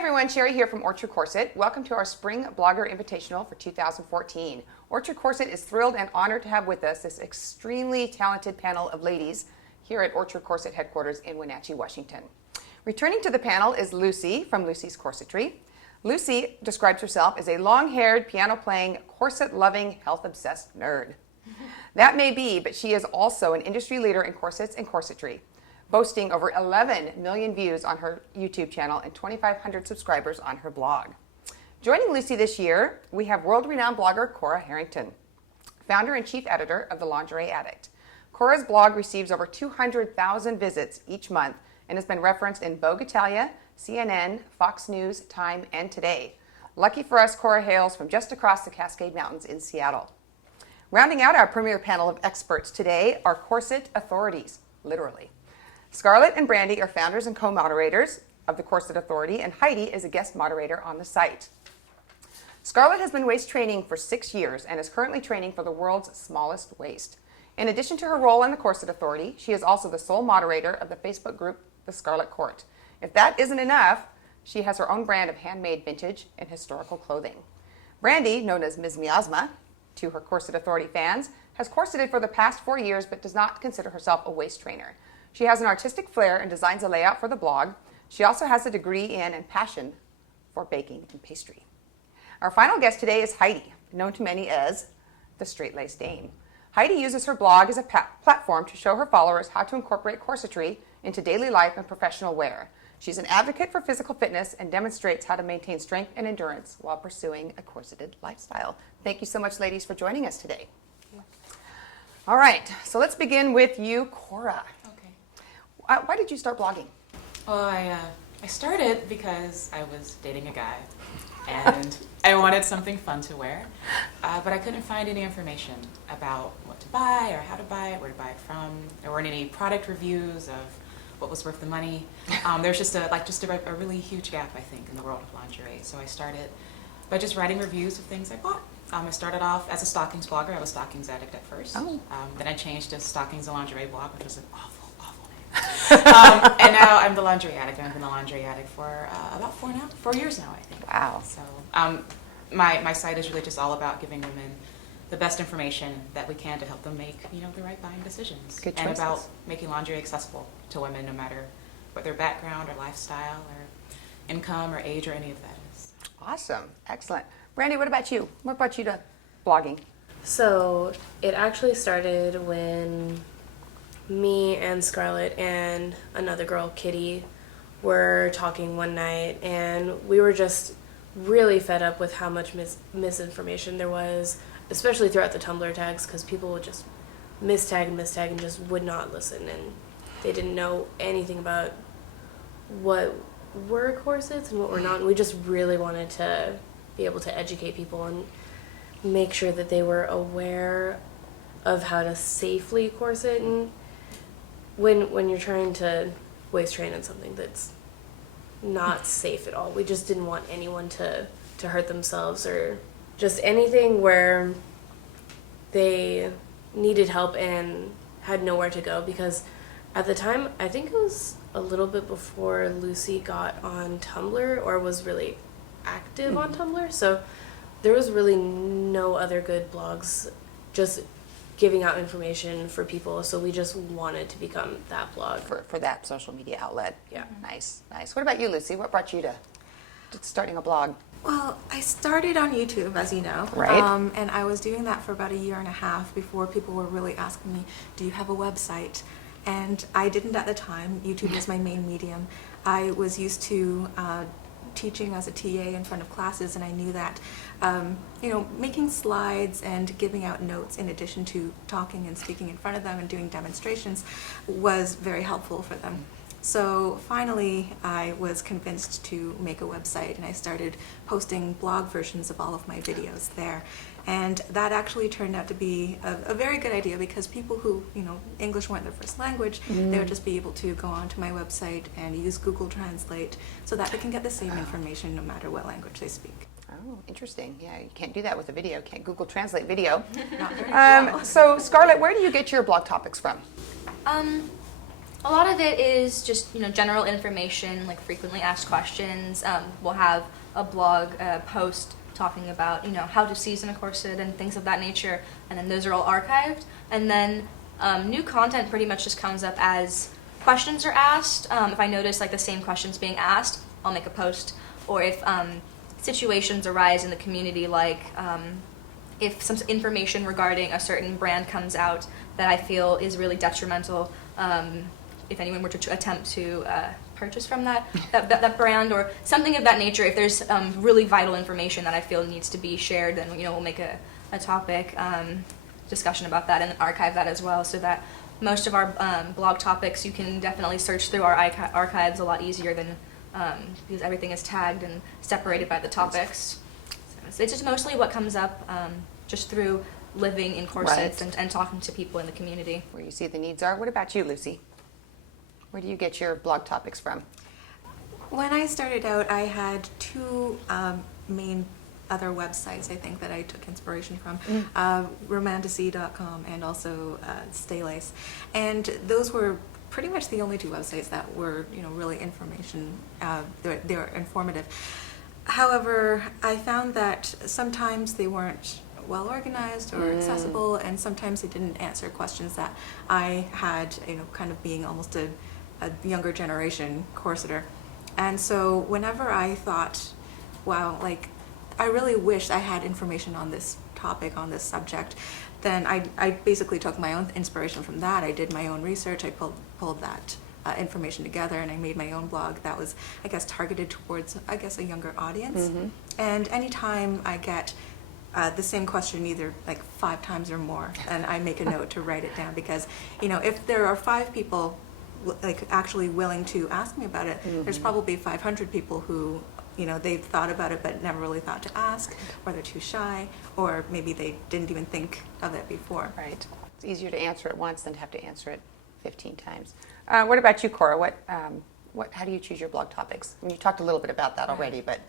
everyone, Cheri here from Orchard Corset. Welcome to our Spring Blogger Invitational for 2014. Orchard Corset is thrilled and honored to have with us this extremely talented panel of ladies here at Orchard Corset headquarters in Wenatchee, Washington. Returning to the panel is Lucy from Lucy's Corsetry. Lucy describes herself as a long-haired, piano-playing, corset-loving, health-obsessed nerd. That may be, but she is also an industry leader in corsets and corsetry, boasting over 11 million views on her YouTube channel and 2,500 subscribers on her blog. Joining Lucy this year, we have world-renowned blogger Cora Harrington, founder and chief editor of the Lingerie Addict. Cora's blog receives over 200,000 visits each month and has been referenced in Vogue Italia, CNN, Fox News, Time, and Today. Lucky for us, Cora hails from just across the Cascade Mountains in Seattle. Rounding out our premier panel of experts today are corset authorities, literally. Scarlet and Brandy are founders and co-moderators of the Corset Authority, and Heidi is a guest moderator on the site. Scarlet has been waist training for 6 years and is currently training for the world's smallest waist. In addition to her role on the Corset Authority, she is also the sole moderator of the Facebook group, The Scarlet Court. If that isn't enough, she has her own brand of handmade vintage and historical clothing. Brandy, known as Ms. Miasma to her Corset Authority fans, has corseted for the past 4 years but does not consider herself a waist trainer. She has an artistic flair and designs a layout for the blog. She also has a degree in and passion for baking and pastry. Our final guest today is Heidi, known to many as the Strait-Laced Dame. Heidi uses her blog as a platform to show her followers how to incorporate corsetry into daily life and professional wear. She's an advocate for physical fitness and demonstrates how to maintain strength and endurance while pursuing a corseted lifestyle. Thank you so much, ladies, for joining us today. All right, so let's begin with you, Cora. Why did you start blogging? Well, I started because I was dating a guy, and I wanted something fun to wear, but I couldn't find any information about what to buy or how to buy it, where to buy it from. There weren't any product reviews of what was worth the money. There's just a really huge gap, I think, in the world of lingerie. So I started by just writing reviews of things I bought. I started off as a stockings blogger. I was stockings addict at first. Then I changed to stockings and lingerie blog, which was an awful and now I'm the lingerie addict. I've been the lingerie addict for about 4 years now, I think. Wow. So my site is really just all about giving women the best information that we can to help them make the right buying decisions. Good choices. And about making lingerie accessible to women, no matter what their background or lifestyle or income or age or any of that is. Awesome. Excellent. Brandy, what about you? What brought you to blogging? So it actually started when me and Scarlet and another girl, Kitty, were talking one night, and we were just really fed up with how much misinformation there was, especially throughout the Tumblr tags, because people would just mistag and just would not listen, and they didn't know anything about what were corsets and what were not, and we just really wanted to be able to educate people and make sure that they were aware of how to safely corset. And when you're trying to waist train in something that's not safe at all, we just didn't want anyone to hurt themselves or just anything where they needed help and had nowhere to go, because at the time, I think it was a little bit before Lucy got on Tumblr or was really active on Tumblr, so there was really no other good blogs just giving out information for people, so we just wanted to become that blog. For that social media outlet. Yeah. Nice. What about you, Lucy? What brought you to starting a blog? Well, I started on YouTube, as you know. Right. And I was doing that for about 1.5 years before people were really asking me, do you have a website? And I didn't at the time. YouTube was my main medium. I was used to teaching as a TA in front of classes, and I knew that making slides and giving out notes in addition to talking and speaking in front of them and doing demonstrations was very helpful for them. So finally I was convinced to make a website, and I started posting blog versions of all of my videos there. And that actually turned out to be a very good idea, because people who, English weren't their first language, they would just be able to go onto my website and use Google Translate so that they can get the same information no matter what language they speak. Oh, interesting. Yeah, you can't do that with a video. Can't Google Translate video. Not very well. So, Scarlet, where do you get your blog topics from? A lot of it is just, general information, like frequently asked questions. We'll have a blog post talking about, how to season a corset and things of that nature, and then those are all archived. And then new content pretty much just comes up as questions are asked. If I notice like the same questions being asked, I'll make a post. Or if situations arise in the community, like if some information regarding a certain brand comes out that I feel is really detrimental, if anyone were to attempt to purchase from that brand or something of that nature, if there's really vital information that I feel needs to be shared, then we'll make a topic discussion about that and archive that as well, so that most of our blog topics you can definitely search through our archives a lot easier than because everything is tagged and separated by the topics. So it's just mostly what comes up just through living in corsets and talking to people in the community. Where you see the needs are. What about you, Lucy? Where do you get your blog topics from? When I started out, I had two main other websites, I think, that I took inspiration from, romantasy.com and also Stay-Laced. And those were pretty much the only two websites that were, really information, they were informative. However, I found that sometimes they weren't well organized or accessible, and sometimes they didn't answer questions that I had, kind of being almost a younger generation corseter. And so whenever I thought, wow, like, I really wish I had information on this topic, on this subject, then I basically took my own inspiration from that. I did my own research, I pulled that information together, and I made my own blog that was, I guess, targeted towards, a younger audience. And anytime I get the same question either like 5 times or more, and I make a note to write it down, because if there are 5 people like actually willing to ask me about it, there's probably 500 people who they've thought about it but never really thought to ask, or they're too shy, or maybe they didn't even think of it before. Right. It's easier to answer it once than to have to answer it 15 times. What about you, Cora? How do you choose your blog topics? I mean, you talked a little bit about that already, but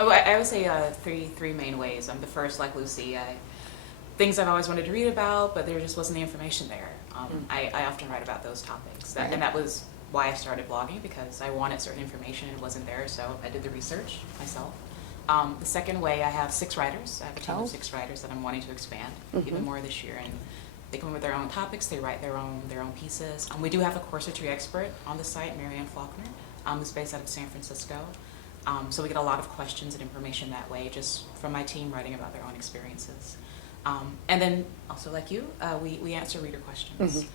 I would say three main ways. The first, like Lucy, things I've always wanted to read about, but there just wasn't the information there. I often write about those topics, and that was why I started blogging, because I wanted certain information and it wasn't there, so I did the research myself. The second way, I have 6 writers. I have a team of 6 writers that I'm wanting to expand even more this year, and they come up with their own topics, they write their own pieces. We do have a corsetry expert on the site, Marianne Faulkner, who's based out of San Francisco. So we get a lot of questions and information that way, just from my team writing about their own experiences. And then also, like you, we answer reader questions.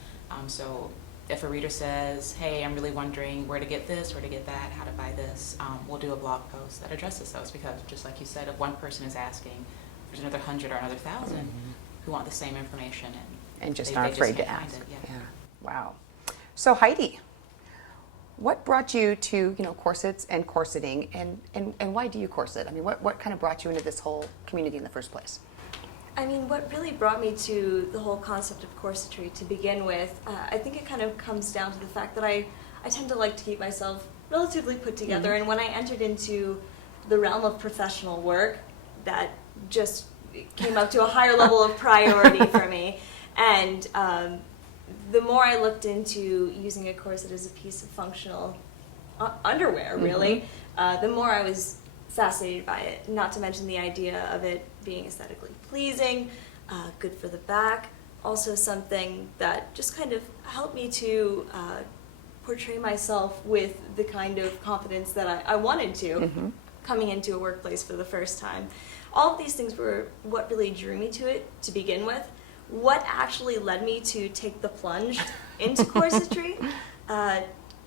So if a reader says, hey, I'm really wondering where to get this, where to get that, how to buy this, we'll do a blog post that addresses those, because just like you said, if one person is asking, there's another 100 or another 1,000 who want the same information and just they aren't afraid to can't find ask. it. Yeah. Wow. So Heidi, what brought you to corsets and corseting, and why do you corset? I mean, what kind of brought you into this whole community in the first place? I mean, what really brought me to the whole concept of corsetry to begin with, I think it kind of comes down to the fact that I tend to like to keep myself relatively put together, and when I entered into the realm of professional work, that just came up to a higher level of priority for me. And the more I looked into using a corset as a piece of functional underwear, really, the more I was fascinated by it, not to mention the idea of it being aesthetically pleasing, good for the back, also something that just kind of helped me to portray myself with the kind of confidence that I wanted to coming into a workplace for the first time. All of these things were what really drew me to it to begin with. What actually led me to take the plunge into corsetry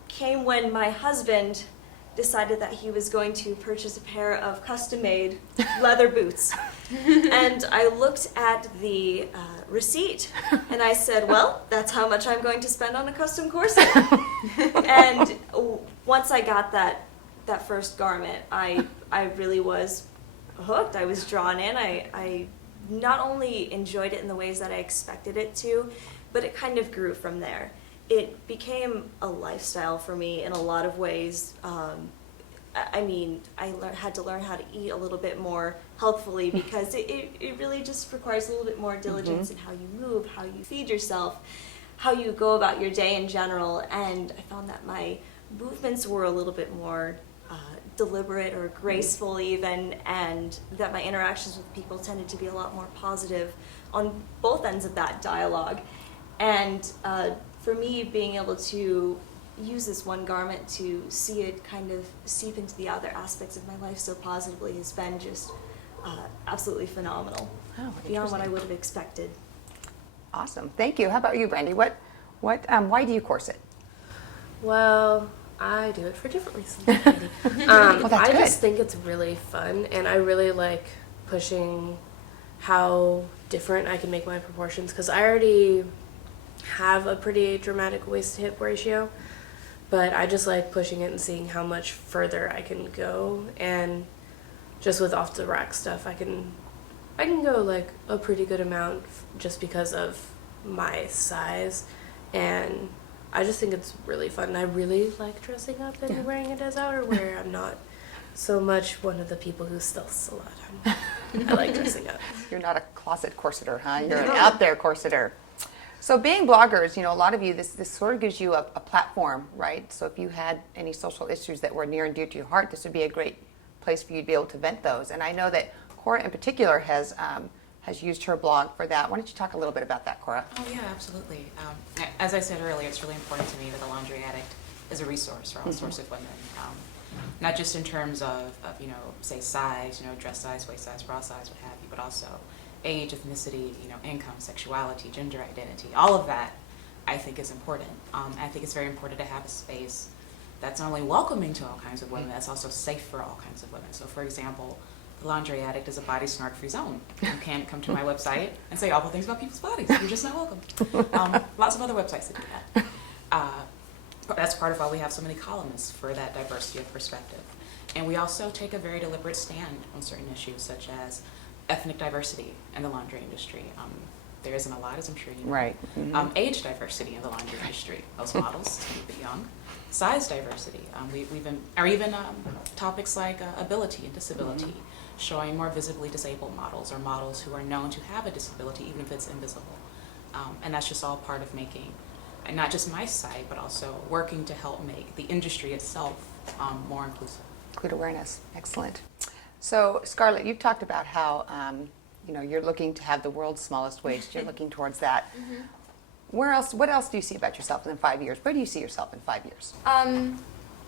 came when my husband decided that he was going to purchase a pair of custom-made leather boots. And I looked at the receipt and I said, well, that's how much I'm going to spend on a custom corset. And once I got that first garment, I really was hooked. I was drawn in. I not only enjoyed it in the ways that I expected it to, but it kind of grew from there. It became a lifestyle for me in a lot of ways. I mean, I had to learn how to eat a little bit more healthfully, because it really just requires a little bit more diligence in how you move, how you feed yourself. how you go about your day in general, and I found that my movements were a little bit more deliberate or graceful even, and that my interactions with people tended to be a lot more positive on both ends of that dialogue. And for me, being able to use this one garment to see it kind of seep into the other aspects of my life so positively has been just absolutely phenomenal. Oh, beyond what I interesting. would have expected. Awesome. Thank you. How about you, Brandy? Why do you corset? Well, I do it for different reasons. I that's just good. think it's really fun, and I really like pushing how different I can make my proportions, because I already have a pretty dramatic waist-to-hip ratio, but I just like pushing it and seeing how much further I can go. And just with off-the-rack stuff, I can go like a pretty good amount just because of my size, and I just think it's really fun. I really like dressing up and wearing it as outerwear. I'm not so much one of the people who stealths a lot. I like dressing up. You're not a closet corseter, huh? You're an out there corseter. So being bloggers, a lot of you, this sort of gives you a platform, right? So if you had any social issues that were near and dear to your heart, this would be a great place for you to be able to vent those. And I know that Cora in particular has used her blog for that. Why don't you talk a little bit about that, Cora? Oh yeah, absolutely. As I said earlier, it's really important to me that the Laundry Addict is a resource for all sorts of women. Not just in terms of say size, dress size, waist size, bra size, what have you, but also age, ethnicity, income, sexuality, gender identity. All of that, I think, is important. I think it's very important to have a space that's not only welcoming to all kinds of women, that's also safe for all kinds of women. So, for example, the Laundry Addict is a body snark-free zone. You can't come to my website and say awful things about people's bodies. You're just not welcome. Lots of other websites that do that. That's part of why we have so many columnists, for that diversity of perspective. And we also take a very deliberate stand on certain issues, such as ethnic diversity in the laundry industry. There isn't a lot, as I'm sure you know. Right. Mm-hmm. Age diversity in the laundry industry. Most models tend to be young. Size diversity. Even topics like ability and disability, showing more visibly disabled models, or models who are known to have a disability, even if it's invisible. And that's just all part of making, and not just my site, but also working to help make the industry itself more inclusive. Include awareness. Excellent. So, Scarlet, you've talked about how you're looking to have the world's smallest waist. You're looking towards that. Where else? What else do you see about yourself in 5 years? Where do you see yourself in 5 years?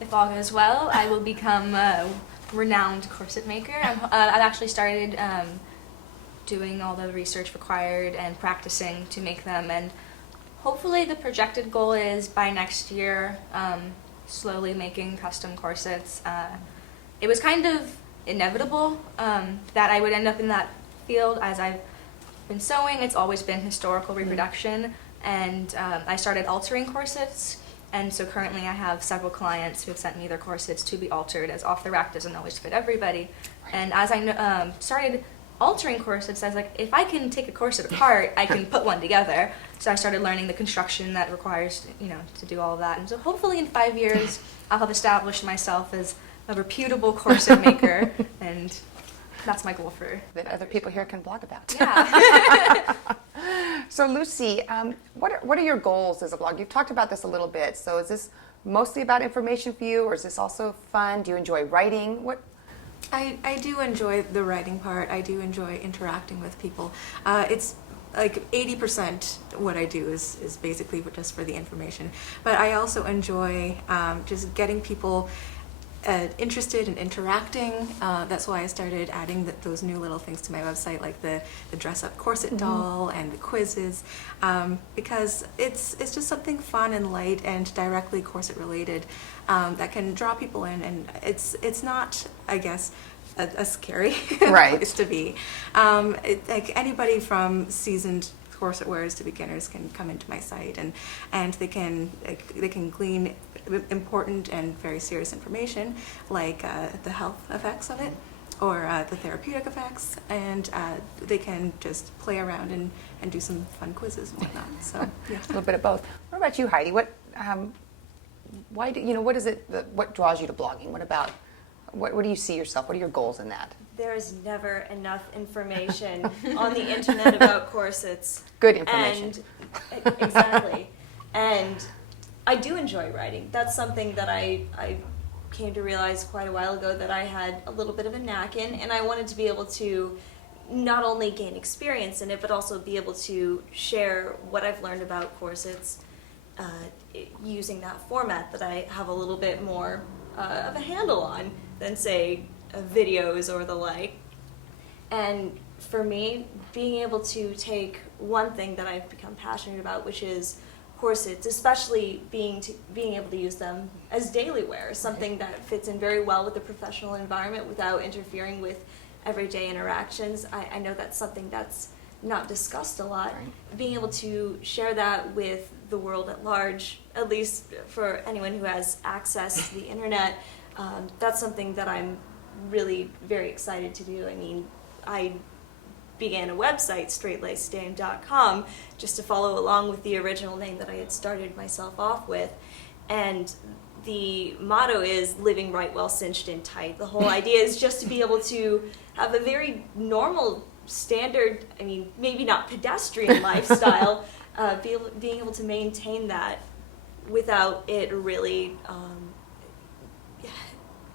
If all goes well, I will become a renowned corset maker. I've actually started doing all the research required and practicing to make them, and hopefully the projected goal is by next year, slowly making custom corsets. It was kind of inevitable that I would end up in that field. As I've been sewing, it's always been historical reproduction, and I started altering corsets, and so currently I have several clients who have sent me their corsets to be altered, as off the rack doesn't always fit everybody. And as I started altering corsets, I was like, if I can take a corset apart, I can put one together. So I started learning the construction that requires, to do all of that. And so hopefully in 5 years, I'll have established myself as a reputable corset maker, and that's my goal for That other people here can blog about. Yeah. So, Lucy, what are your goals as a blog? You've talked about this a little bit. So, is this mostly about information for you, or is this also fun? Do you enjoy writing? I do enjoy the writing part. I do enjoy interacting with people. It's like 80% what I do is basically just for the information. But I also enjoy just getting people interested in interacting. That's why I started adding those new little things to my website, like the dress-up corset doll and the quizzes, because it's just something fun and light and directly corset-related that can draw people in, and it's not, I guess, a scary Right. place to be. Like anybody from seasoned corset wearers to beginners can come into my site, and they can glean important and very serious information, like the health effects of it, or the therapeutic effects, and they can just play around and do some fun quizzes and whatnot. So yeah. A little bit of both. What about you, Heidi? What is it? What draws you to blogging? What do you see yourself? What are your goals in that? There is never enough information on the internet about corsets. Good information. And exactly. And I do enjoy writing. That's something that I came to realize quite a while ago that I had a little bit of a knack in, and I wanted to be able to not only gain experience in it, but also be able to share what I've learned about corsets using that format that I have a little bit more of a handle on than, say, videos or the like. And for me, being able to take one thing that I've become passionate about, which is corsets, especially being able to use them as daily wear, something that fits in very well with the professional environment without interfering with everyday interactions. I know that's something that's not discussed a lot. Right. Being able to share that with the world at large, at least for anyone who has access to the internet, that's something that I'm really very excited to do. I mean, I began a website, Strait-Laced-Dame.com, just to follow along with the original name that I had started myself off with. And the motto is living right while cinched in tight. The whole idea is just to be able to have a very normal, standard, I mean, maybe not pedestrian lifestyle, being able to maintain that without it really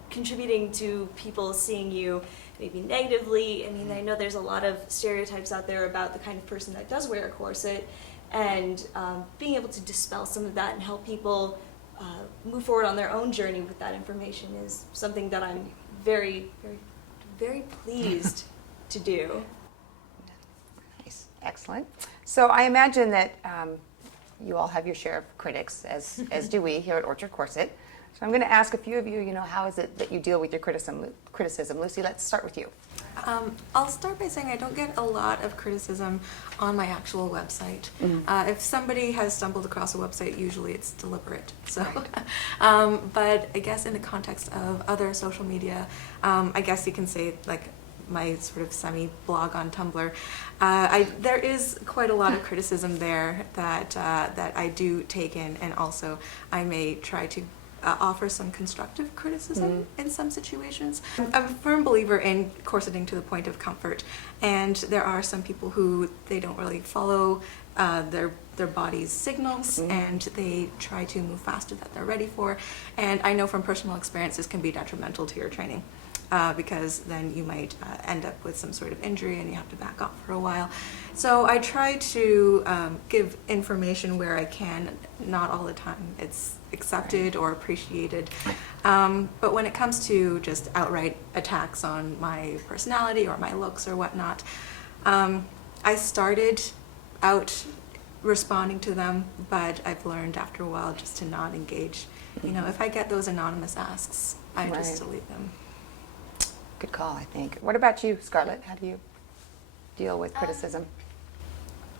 contributing to people seeing you maybe negatively. I mean, I know there's a lot of stereotypes out there about the kind of person that does wear a corset, and being able to dispel some of that and help people move forward on their own journey with that information is something that I'm very, very, very pleased to do. Nice. Excellent. So I imagine that you all have your share of critics, as do we here at Orchard Corset. So I'm going to ask a few of you, how is it that you deal with your criticism? Lucy, let's start with you. I'll start by saying I don't get a lot of criticism on my actual website. If somebody has stumbled across a website, usually it's deliberate. So, but I guess in the context of other social media, I guess you can say like my sort of semi-blog on Tumblr, there is quite a lot of criticism there that I do take in, and also I may try to offer some constructive criticism in some situations. I'm a firm believer in corseting to the point of comfort, and there are some people who they don't really follow their body's signals, and they try to move faster than they're ready for. And I know from personal experience this can be detrimental to your training. Because then you might end up with some sort of injury and you have to back off for a while. So I try to give information where I can. Not all the time it's accepted or appreciated. But when it comes to just outright attacks on my personality or my looks or whatnot, I started out responding to them, but I've learned after a while just to not engage. If I get those anonymous asks, I just delete them. Good call, I think. What about you, Scarlet? How do you deal with criticism?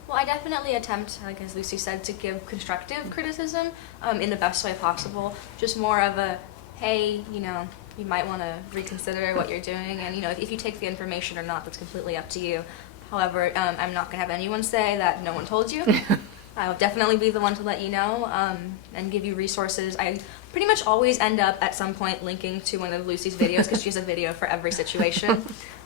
Well, I definitely attempt, like as Lucy said, to give constructive criticism in the best way possible. Just more of a, hey, you might want to reconsider what you're doing, and if you take the information or not, that's completely up to you. However, I'm not going to have anyone say that no one told you. I'll definitely be the one to let you know and give you resources. I pretty much always end up at some point linking to one of Lucy's videos because she has a video for every situation.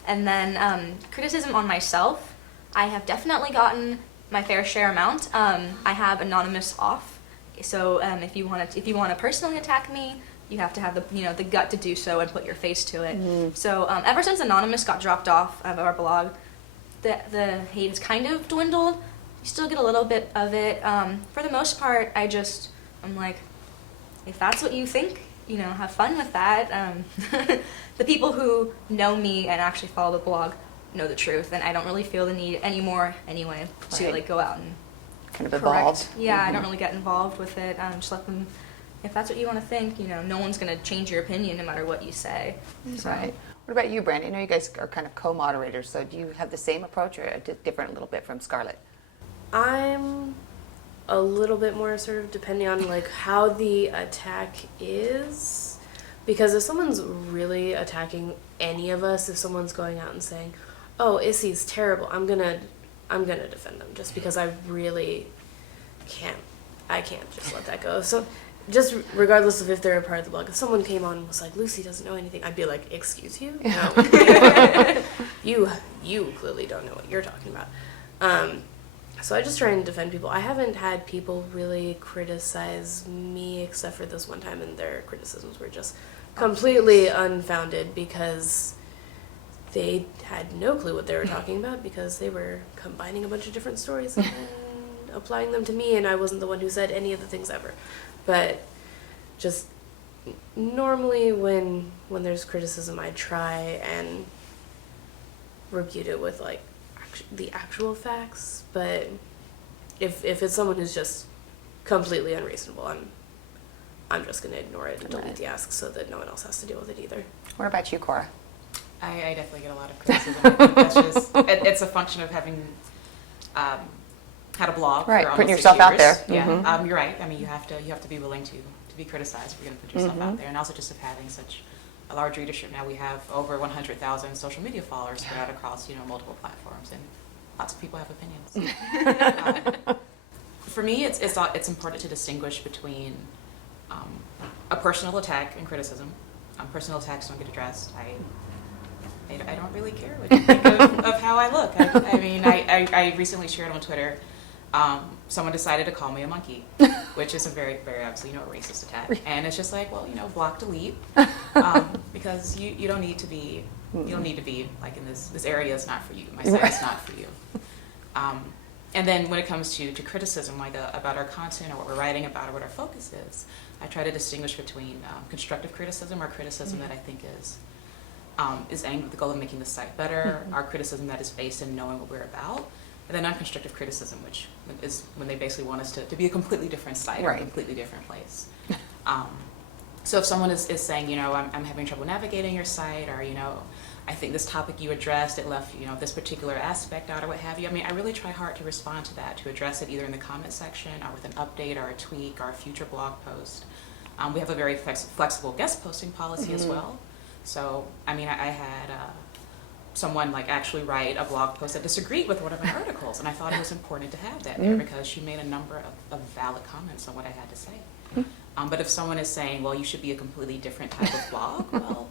And then criticism on myself, I have definitely gotten my fair share amount. I have anonymous off, so if you want to personally attack me, you have to have the gut to do so and put your face to it. So ever since anonymous got dropped off of our blog, the hate has kind of dwindled. You still get a little bit of it. For the most part, I'm like, if that's what you think, have fun with that. The people who know me and actually follow the blog know the truth, and I don't really feel the need anymore anyway to go out and kind of evolve. Yeah, I don't really get involved with it. Just let them, if that's what you want to think, no one's going to change your opinion no matter what you say. So. Right. What about you, Brandy? I know you guys are kind of co-moderators, so do you have the same approach or different a little bit from Scarlet? I'm a little bit more assertive depending on how the attack is, because if someone's really attacking any of us, if someone's going out and saying, "Oh, Issy's terrible," I'm gonna defend them just because I really I can't just let that go. So just regardless of if they're a part of the blog, if someone came on and was like, "Lucy doesn't know anything," I'd be like, "Excuse you? No. you clearly don't know what you're talking about." So I just try and defend people. I haven't had people really criticize me except for this one time, and their criticisms were just completely unfounded because they had no clue what they were talking about because they were combining a bunch of different stories and applying them to me, and I wasn't the one who said any of the things ever. But just normally when there's criticism, I try and rebut it with like the actual facts. But if it's someone who's just completely unreasonable, I'm just going to ignore it and delete the ask so that no one else has to deal with it either. What about you, Cora? I definitely get a lot of criticism. I think that's just, it's a function of having had a blog Right, for putting almost yourself 6 out years. there. Yeah, Mhm. you're right. I mean, you have to be willing to be criticized if you're going to put yourself out there, and also just of having such a large readership. Now we have over 100,000 social media followers spread out across multiple platforms, and lots of people have opinions. For me, it's important to distinguish between a personal attack and criticism. Personal attacks don't get addressed. I don't really care what you think of how I look. I mean, I recently shared on Twitter, someone decided to call me a monkey, which is a very, very obviously, racist attack. And it's just like, well, block, delete, because you don't need to be, like in this area is not for you. My site is not for you. And then when it comes to criticism, like about our content or what we're writing about or what our focus is, I try to distinguish between constructive criticism or criticism that I think is aimed with the goal of making the site better, our criticism that is based in knowing what we're about, and then non-constructive criticism, which is when they basically want us to be a completely different site or a completely different place. So if someone is saying, I'm having trouble navigating your site, or, I think this topic you addressed, it left, this particular aspect out or what have you. I mean, I really try hard to respond to that, to address it either in the comment section or with an update or a tweak or a future blog post. We have a very flexible guest posting policy as well. So, I mean, I had someone actually write a blog post that disagreed with one of my articles, and I thought it was important to have that there because she made a number of valid comments on what I had to say. But if someone is saying, well, you should be a completely different type of blog, well,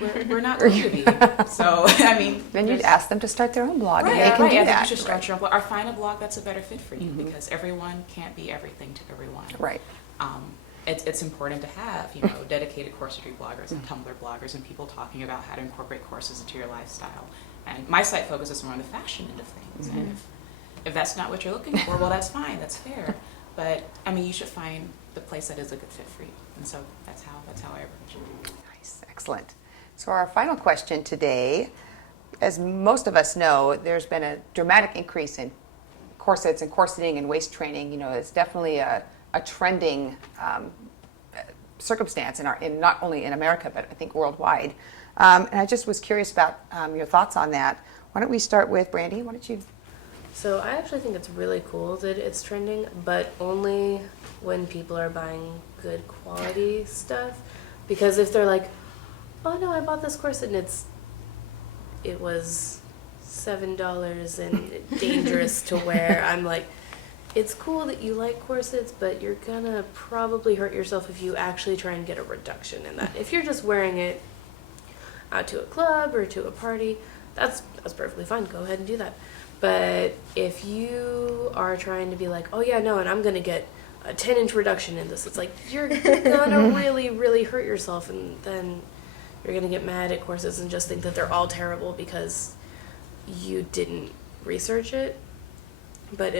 we're not going to be. So, I mean... Then you'd ask them to start their own blog, and they Right, can do I that. think you should start your own blog, or find a blog that's a better fit for you, because everyone can't be everything to everyone. Right. It's important to have, dedicated corsetry bloggers and Tumblr bloggers and people talking about how to incorporate courses into your lifestyle. And my site focuses more on the fashion end of things. And if that's not what you're looking for, well, that's fine, that's fair. But I mean, you should find the place that is a good fit for you. And so that's how I approach it. Nice, excellent. So our final question today, as most of us know, there's been a dramatic increase in corsets and corseting and waist training. It's definitely a trending circumstance in not only in America, but I think worldwide. And I just was curious about your thoughts on that. Why don't we start with Brandy? Why don't you? So I actually think it's really cool that it's trending, but only when people are buying good quality stuff. Because if they're like, oh no, I bought this corset and it was $7 and dangerous to wear, I'm like, it's cool that you like corsets, but you're gonna probably hurt yourself if you actually try and get a reduction in that. If you're just wearing it out to a club or to a party, that's perfectly fine. Go ahead and do that. But if you are trying to be like, oh yeah, no, and I'm gonna get a 10-inch reduction in this, it's like you're gonna really, really hurt yourself, and then you're gonna get mad at corsets and just think that they're all terrible because you didn't research it. But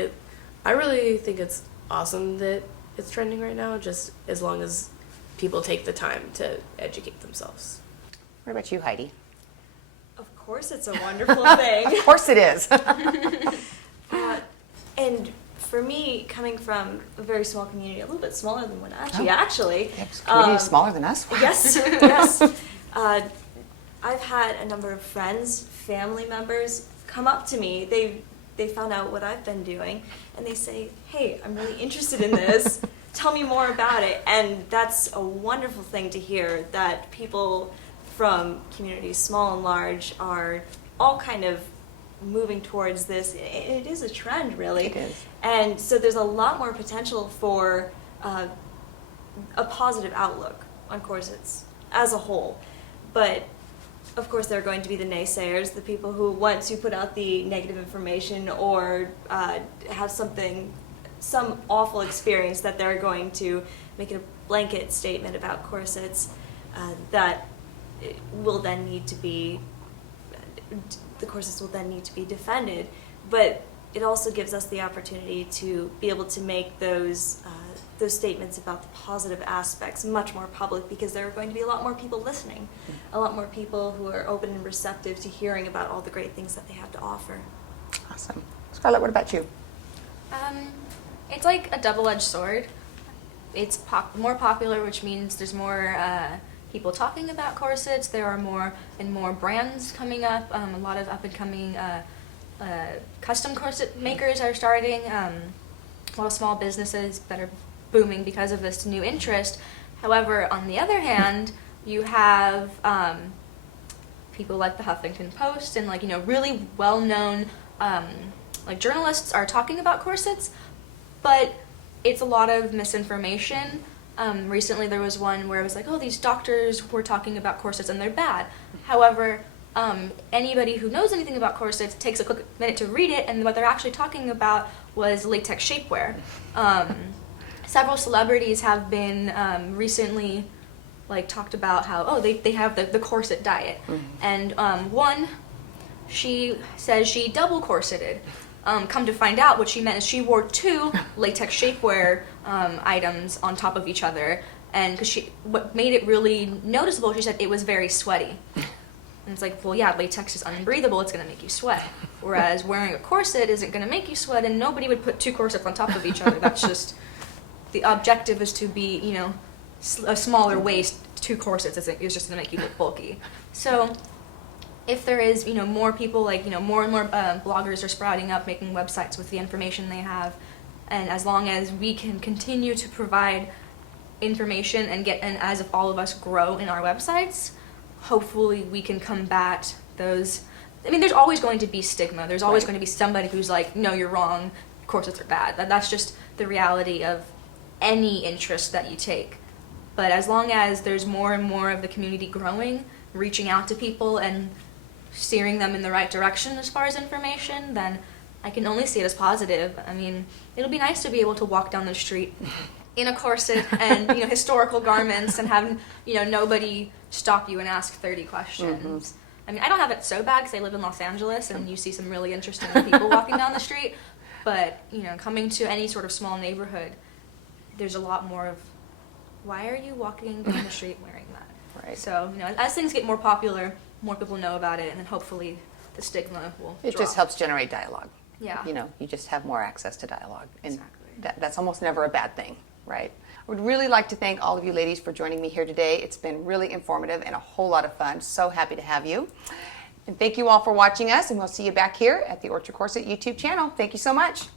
I really think it's awesome that it's trending right now, just as long as people take the time to educate themselves. What about you, Heidi? Of course, it's a wonderful thing. Of course it is. And for me, coming from a very small community, a little bit smaller than Wenatchee, actually. Community smaller than us? Yes, yes. I've had a number of friends, family members come up to me. They found out what I've been doing, and they say, hey, I'm really interested in this. Tell me more about it. And that's a wonderful thing to hear, that people from communities, small and large, are all kind of moving towards this. It is a trend, really. It is. And so there's a lot more potential for a positive outlook on corsets as a whole. But of course, there are going to be the naysayers, the people who want to put out the negative information or have some awful experience that they're going to make a blanket statement about corsets that will then need to be, the corsets will then need to be defended. But it also gives us the opportunity to be able to make those statements about the positive aspects much more public, because there are going to be a lot more people listening, a lot more people who are open and receptive to hearing about all the great things that they have to offer. Awesome. Scarlett, what about you? It's like a double-edged sword. It's more popular, which means there's more people talking about corsets. There are more and more brands coming up. A lot of up-and-coming custom corset makers are starting. A lot of small businesses that are booming because of this new interest. However, on the other hand, you have people like the Huffington Post and really well-known journalists are talking about corsets, but it's a lot of misinformation. Recently there was one where it was like, oh, these doctors were talking about corsets and they're bad. However, anybody who knows anything about corsets takes a quick minute to read it, and what they're actually talking about was latex shapewear. Several celebrities have been recently talked about how, they have the corset diet. And one, she says she double corseted. Come to find out, what she meant is she wore 2 latex shapewear items on top of each other, and what made it really noticeable, she said it was very sweaty. And it's like, well, yeah, latex is unbreathable, it's going to make you sweat. Whereas wearing a corset isn't going to make you sweat, and nobody would put 2 corsets on top of each other. That's just, the objective is to be, a smaller waist. 2 corsets is just going to make you look bulky. So if there is, more people, more and more bloggers are sprouting up, making websites with the information they have, and as long as we can continue to provide information and as if all of us grow in our websites, hopefully we can combat those. I mean, there's always going to be stigma. There's always going to be somebody who's like, no, you're wrong, corsets are bad. That's just the reality of any interest that you take. But as long as there's more and more of the community growing, reaching out to people and steering them in the right direction as far as information, then I can only see it as positive. I mean, it'll be nice to be able to walk down the street in a corset and historical garments and have nobody stop you and ask 30 questions. I mean, I don't have it so bad because I live in Los Angeles and you see some really interesting people walking down the street, but coming to any sort of small neighborhood, there's a lot more of, why are you walking down the street wearing that? Right. So as things get more popular, more people know about it, and then hopefully the stigma will It drop. just helps generate dialogue. Yeah. You just have more access to dialogue. And Exactly. that's almost never a bad thing, right? I would really like to thank all of you ladies for joining me here today. It's been really informative and a whole lot of fun. So happy to have you. And thank you all for watching us, and we'll see you back here at the Orchard Corset YouTube channel. Thank you so much.